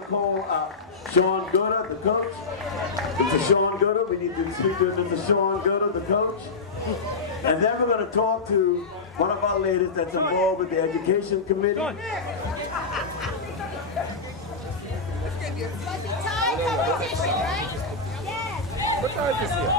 Call Shaun Goater, the coach. Mr. Shaun Goater, we need to speak to Mr. Shaun Goater, the coach. And then we're going to talk to one of our ladies that's involved with the education committee. Tie competition, right? Yes. What time is this?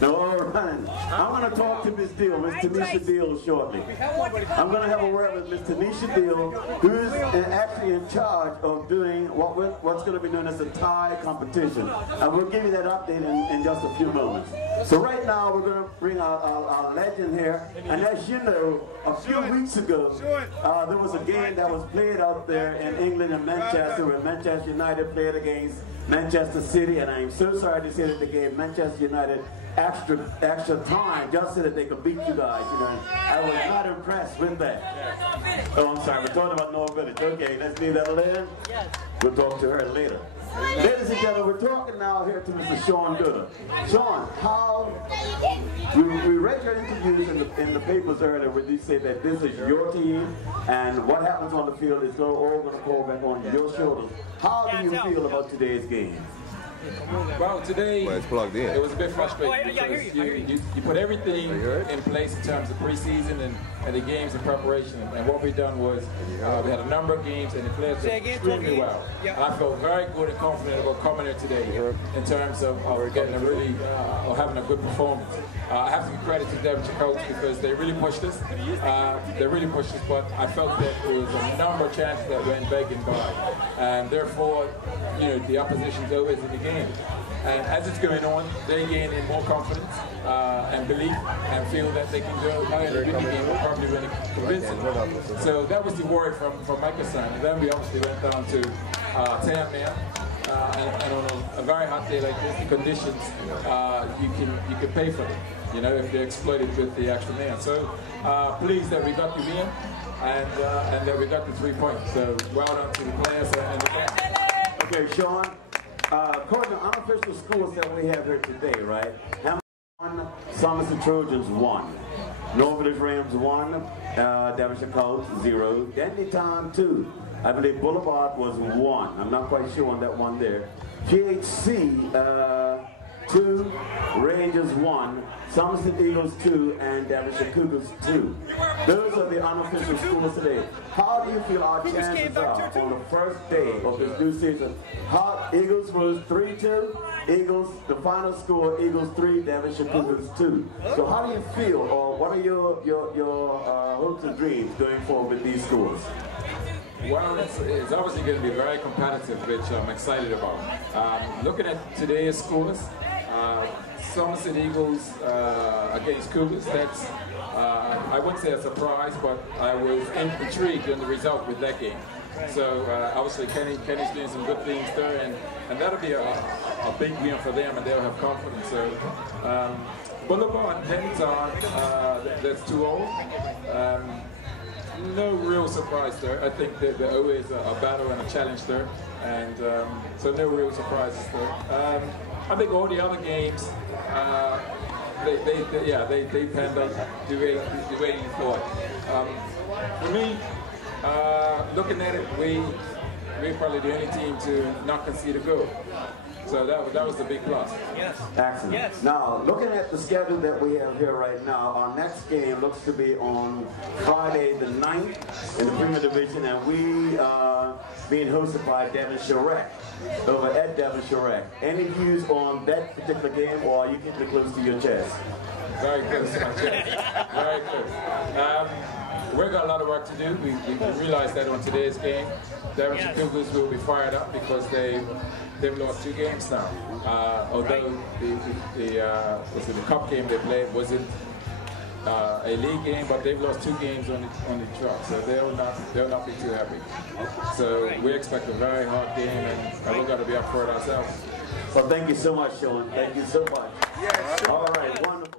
No, Ryan. I'm going to talk to Ms. Dill, Ms. Tanisha Dill, shortly. I'm going to have a word with Ms. Tanisha Dill, who's actually in charge of doing what's going to be known as a tie competition. And we'll give you that update in just a few moments. So right now, we're going to bring our legend here. And as you know, a few weeks ago, there was a game that was played out there in England and Manchester, where Manchester United played against Manchester City, and I'm so sorry to say that they gave Manchester United extra time just so that they could beat you guys. You know, I was not impressed with that. Oh, I'm sorry. We're talking about North Village. Okay, let's leave that alone. We'll talk to her later. Ladies and gentlemen, we're talking now here to Mr. Shaun Goater. Shaun, how we read your interviews in the papers earlier where you say that this is your team and what happens on the field is all going to fall back on your shoulders. How do you feel about today's game? Well, today it's plugged in. It was a bit frustrating because you put everything in place in terms of preseason and the games in preparation. And what we done was we had a number of games and the players did extremely well. And I felt very good and confident about coming here today in terms of getting a really having a good performance. I have to give credit to TheVillageVoice coach because they really pushed us. But I felt that there was a number of chances that went begging by, and therefore, you know, the opposition's always in the game. And as it's going on, they gain in more confidence and belief and feel that they can go higher in the game and probably win it convincingly. So that was the worry from my side. And then we obviously went down to 10 man. And on a very hot day like this, the conditions, you can pay for them, you know, if they're exploited with the extra man. So pleased that we got the win and that we got the 3 points. So well done to the players and the fans. Okay, Shaun. According to unofficial scores that we have here today, right? Hamilton 1, Somerset Trojans 1, NorthVillageRams 1, Devonshire Colts 0, Dandytown 2. I believe Boulevard was 1. I'm not quite sure on that one there. GHC 2, Rangers 1, Somerset Eagles 2, and Devonshire Cougars 2. Those are the unofficial scores today. How do you feel our chances are on the first day of this new season? Eagles was 3-2, Eagles, the final score, Eagles 3, Devonshire Cougars 2. So how do you feel, or what are your hopes and dreams going forward with these scores? Well, it's obviously going to be very competitive, which I'm excited about. Looking at today's scores, Somerset Eagles against Cougars, that's, I wouldn't say a surprise, but I was intrigued in the result with that game. So obviously Kenny's doing some good things there, and that'll be a big win for them, and they'll have confidence. So Boulevard, Dandytown, that's too old. No real surprise there. I think that there's always a battle and a challenge there, and so no real surprises there. I think all the other games, they panned out the way you thought. For me, looking at it, we're probably the only team to not concede a goal. So that was the big plus. Yes. Excellent. Yes. Now, looking at the schedule that we have here right now, our next game looks to be on Friday the 9th in the Premier Division, and we are being hosted by Devonshire Rec over at Devonshire Rec. Any views on that particular game, or are you keeping it close to your chest? Very close to my chest. Very close. We've got a lot of work to do. We realized that on today's game, Devonshire Cougars will be fired up because they've lost 2 games now. Although the cup game they played wasn't a league game, but they've lost 2 games on the trot, so they'll not be too happy. So we expect a very hard game, and we've got to be up for it ourselves. Well, thank you so much, Shaun. Thank you so much. Yes. All right, wonderful.